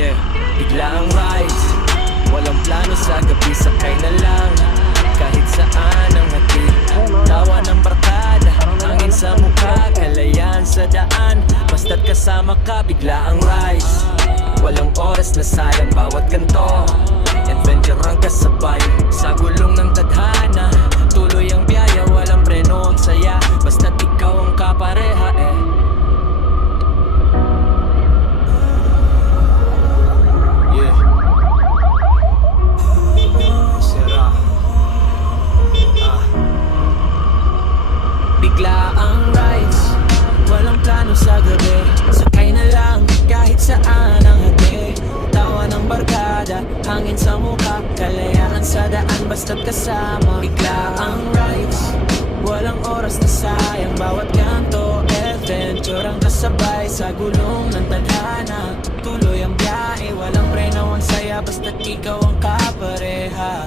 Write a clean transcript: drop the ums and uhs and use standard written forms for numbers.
Yeah, bigla ang rides, walang plano sa gabi, sakay na lang kahit saan ang hatid. Tawa ng barkada, hangin sa mukha, kalayaan sa daan, basta't kasama ka. Bigla ang rides, walang oras na sayang bawat kanto. Adventure ang kasabay sa gulong ng tadhana. Tuloy ang biyaya, walang preno ang saya, basta't ikaw ang kapareha eh. Yeah. Sira. Bigla ang rides, walang plano sa gabi, sakay na lang kahit saan ang hati. Tawa ng barkada, hangin sa mukha, kalayaan sa daan, basta't kasama. Bigla ang rides, walang oras na sayang bawat kanto. Adventure ang kasabay sa gulong ng tadhana. Tuloy ang biyahe, walang preno ang saya, basta't ikaw ang kapareha.